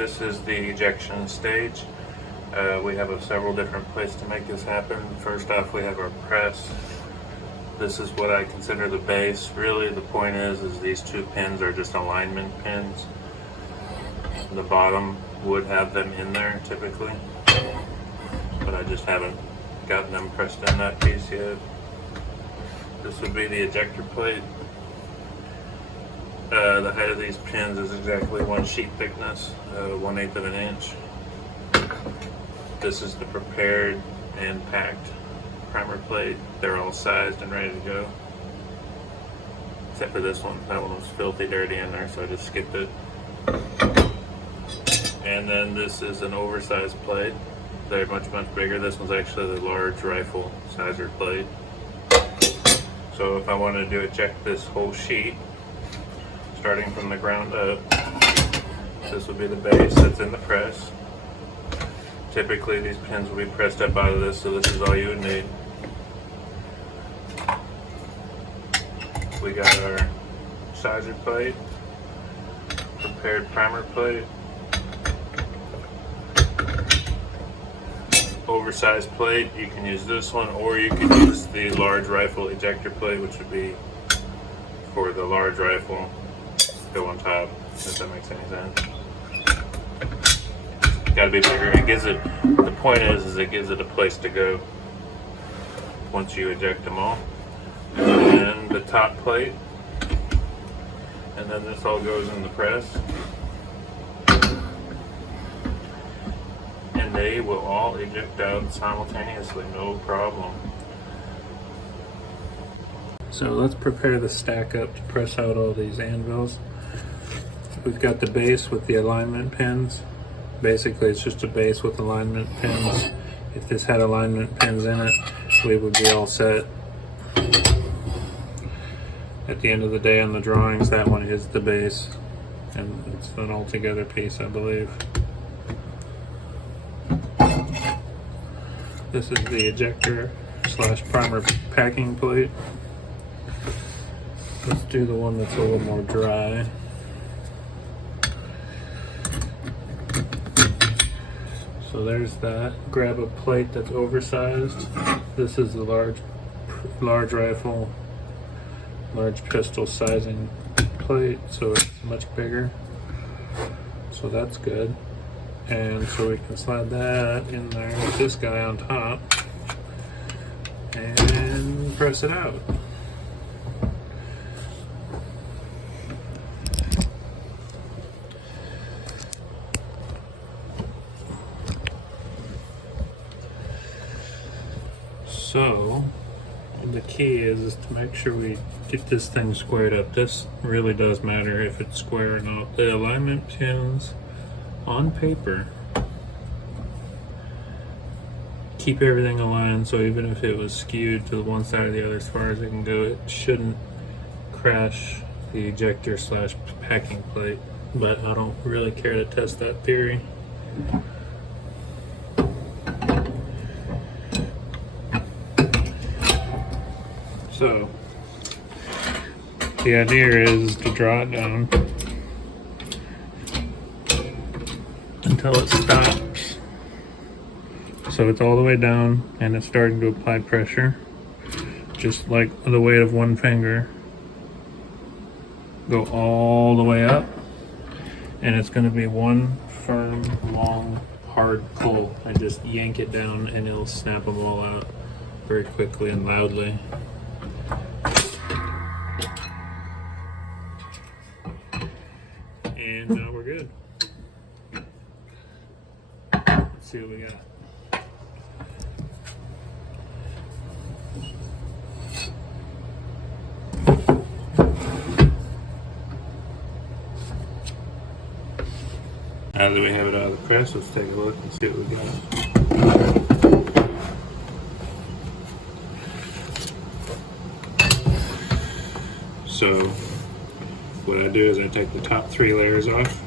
This is the ejection stage. We have several different places to make this happen. First off, we have our press. This is what I consider the base. Really, the point is these two pins are just alignment pins. The bottom would have them in there typically, but I just haven't gotten them pressed in that piece yet. This would be the ejector plate. The height of these pins is exactly one sheet thickness, 1/8 of an inch. This is the prepared and packed primer plate. They're all sized and ready to go. Except for this one. That one was filthy dirty in there, so I just skipped it. And then this is an oversized plate. They're much bigger. This one's actually the large rifle sizer plate. So if I wanted to eject this whole sheet, starting from the ground up, this would be the base that's in the press. Typically these pins will be pressed up out of this, so this is all you would need. We got our sizer plate, prepared primer plate, oversized plate. You can use this one, or you can use the large rifle ejector plate, which would be for the large rifle. Go on top, if that makes any sense. Gotta be bigger. It gives it, the point is it gives it a place to go once you eject them all. And the top plate, and then this all goes in the press, and they will all eject out simultaneously, no problem. So let's prepare the stack up to press out all these anvils. We've got the base with the alignment pins. Basically it's just a base with alignment pins. If this had alignment pins in it, we would be all set. At the end of the day on the drawings, that one is the base, and it's an all-together piece, I believe. This is the ejector / primer packing plate. Let's do the one that's a little more dry. So there's that. Grab a plate that's oversized. This is the large rifle, large pistol sizing plate, so it's much bigger. So that's good. And so we can slide that in there with this guy on top and press it out. So the key is to make sure we get this thing squared up. This really does matter if it's square or not. The alignment pins on paper keep everything aligned, so even if it was skewed to the one side or the other as far as it can go, it shouldn't crash the ejector / packing plate. But I don't really care to test that theory. So the idea is to draw it down until it stops. So it's all the way down and it's starting to apply pressure, just like the weight of one finger. Go all the way up, and it's going to be one firm, long, hard pull, and just yank it down and it'll snap them all out very quickly and loudly. And now we're good. Let's see what we got. Now that we have it out of the press, let's take a look and see what we got. So what I do is I take the top 3 layers off,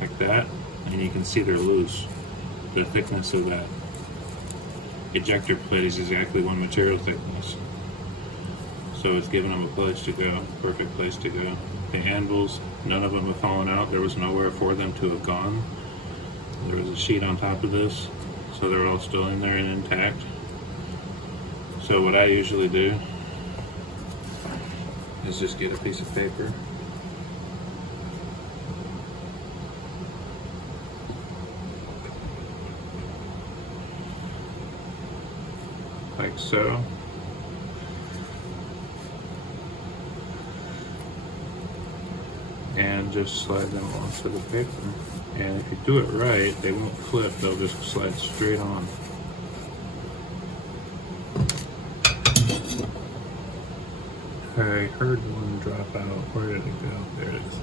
like that, and you can see they're loose. The thickness of that ejector plate is exactly one material thickness. So it's giving them a place to go, perfect place to go. The anvils, none of them have fallen out. There was nowhere for them to have gone. There was a sheet on top of this, so they're all still in there and intact. So what I usually do is just get a piece of paper, like so. And just slide them onto the paper. And if you do it right, they won't flip, they'll just slide straight on. I heard one drop out. Where did it go? There it is.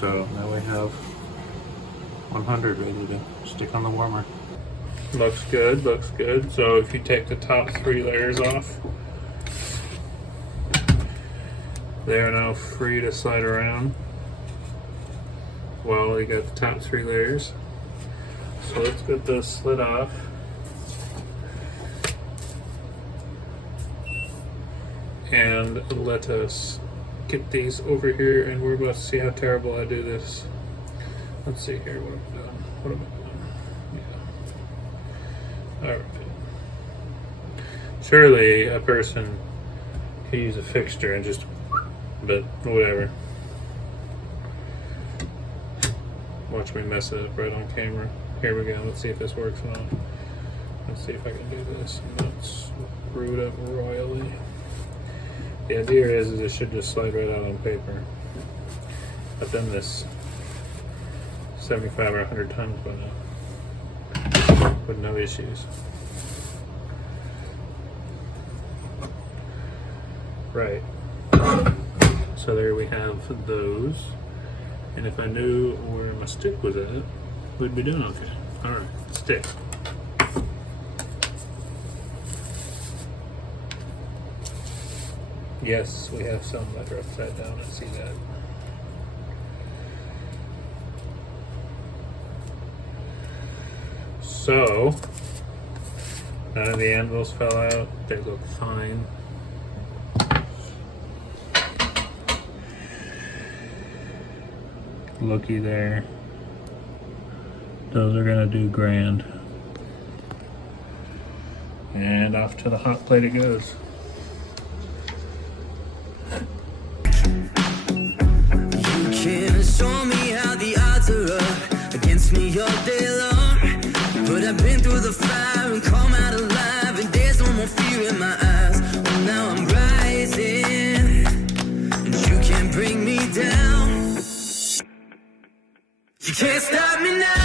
So now we have 100 ready to stick on the warmer. Looks good, looks good. So if you take the top 3 layers off, they are now free to slide around. Well, you got the top 3 layers. So let's get this slid off. And let us get these over here, and we're about to see how terrible I do this. Let's see here what I'm doing. What am I doing? Yeah. Alright. Surely a person could use a fixture and just, but whatever. Watch me mess it up right on camera. Here we go. Let's see if this works or not. Let's see if I can do this and not screw it up royally. The idea is it should just slide right out on paper. I've done this 75 or 100 times by now with no issues. Right. So there we have those. And if I knew where my stick was at, we'd be doing okay. Alright, stick. Yes, we have some that are upside down. I see that. So, none of the anvils fell out. They look fine. Looky there. Those are gonna do grand. And off to the hot plate it goes. Show me how the odds are up against me all day long. But I've been through the fire and come out alive, and there's no more fear in my eyes. Oh, now I'm rising, and you can't bring me down. You can't stop me now.